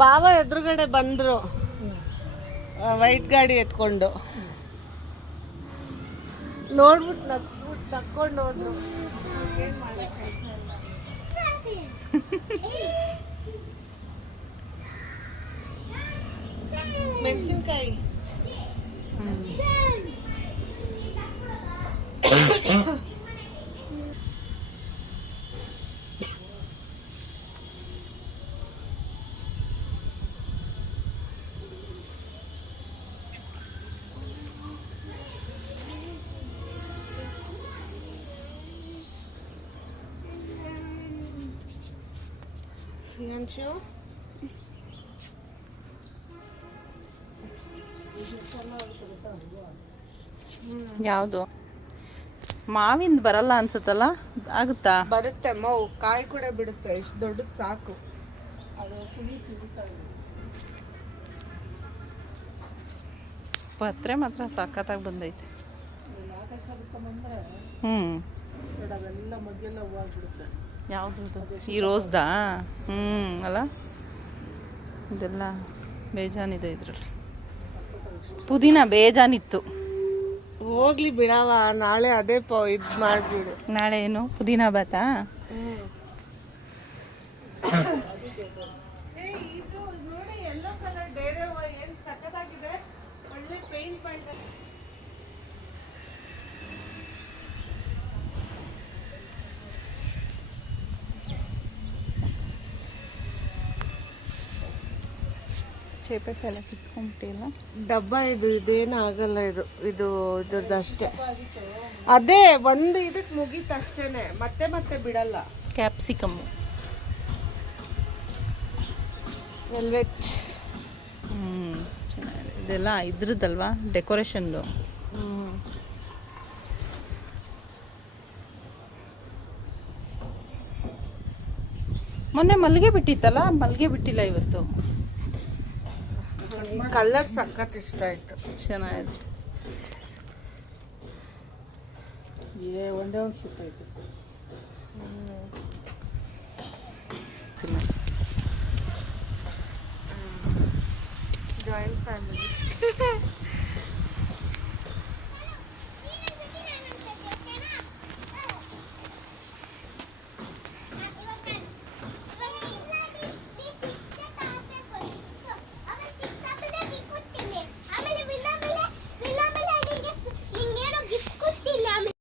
ಬಾವ ಎದುರುಗಡೆ ಬಂದ್ರು ವೈಟ್ ಗಾಡಿ ಎತ್ಕೊಂಡು ನೋಡ್ಬಿಟ್ಟು ನಕ್ಕೊಂಡು ಹೋದ್ರು. ಏನ್ ಮಾಡಕ್ ಕೆಲ್ಸ ಇಲ್ಲ. ಮೆಣಸಿನ್ಕಾಯಿ ಯಾವುದು ಮಾವಿಂದ ಬರಲ್ಲ ಅನ್ಸುತ್ತಲ್ಲ, ಆಗುತ್ತಾ? ಬರುತ್ತೆ ಮಾವು, ಕಾಯಿ ಕೂಡ ಬಿಡುತ್ತೆ. ಇಷ್ಟು ದೊಡ್ಡದು ಸಾಕು. ಪತ್ರೆ ಮಾತ್ರ ಸಖತ್ತಾಗಿ ಬಂದೈತೆ. ಯಾವುದು ಈ ರೋಸ್ದಾ? ಅಲ್ಲ, ಇದೆಲ್ಲ ಬೇಜಾನಿದೆ ಇದರಲ್ಲಿ. ಪುದೀನ ಬೇಜಾನಿತ್ತು. ಹೋಗ್ಲಿ ಬಿಡವ, ನಾಳೆ ಅದೇ ಇದ್ ಮಾಡ್ಬಿಡು. ನಾಳೆ ಏನು ಪುದೀನ ಬಾತಾ? ಇದು ನೋಡಿ, ಎಲ್ಲೋ ಕಲರ್ ಡೇರೆ ಏನ್ ಸಖತ್ತಾಗಿದೆ. ಒಳ್ಳೆ ಪೇಂಟ್ ಮಾಡಿದ್ದಾರೆ. ಚೇಪೆಕಾಯಿ ಎಲ್ಲ ಕಿತ್ಕೊಂಡ್ಬಿಟ್ಟಿಲ್ಲ. ಡಬ್ಬ ಇದೇನು ಆಗಲ್ಲ. ಇದ್ರದ್ದಷ್ಟೇ. ಅದೇ ಒಂದು ಇದಕ್ಕೆ ಮುಗೀತಷ್ಟೇನೆ, ಮತ್ತೆ ಮತ್ತೆ ಬಿಡಲ್ಲ. Capsicum, velvet. ಚೆನ್ನಾಗಿದೆ. ಇದೆಲ್ಲ ಇದ್ರದ್ದಲ್ವಾ ಡೆಕೋರೇಷನ್ದು. ಮೊನ್ನೆ ಮಲ್ಲಿಗೆ ಬಿಟ್ಟಿತ್ತಲ್ಲ, ಮಲ್ಲಿಗೆ ಬಿಟ್ಟಿಲ್ಲ ಇವತ್ತು. ಕಲರ್ ಸಖತ್ ಇಷ್ಟ ಆಯ್ತು. ಚೆನ್ನಾಗಿದೆ. ಒಂದೇ ಒಂದು ಸುತ್ತ ಆಯ್ತು.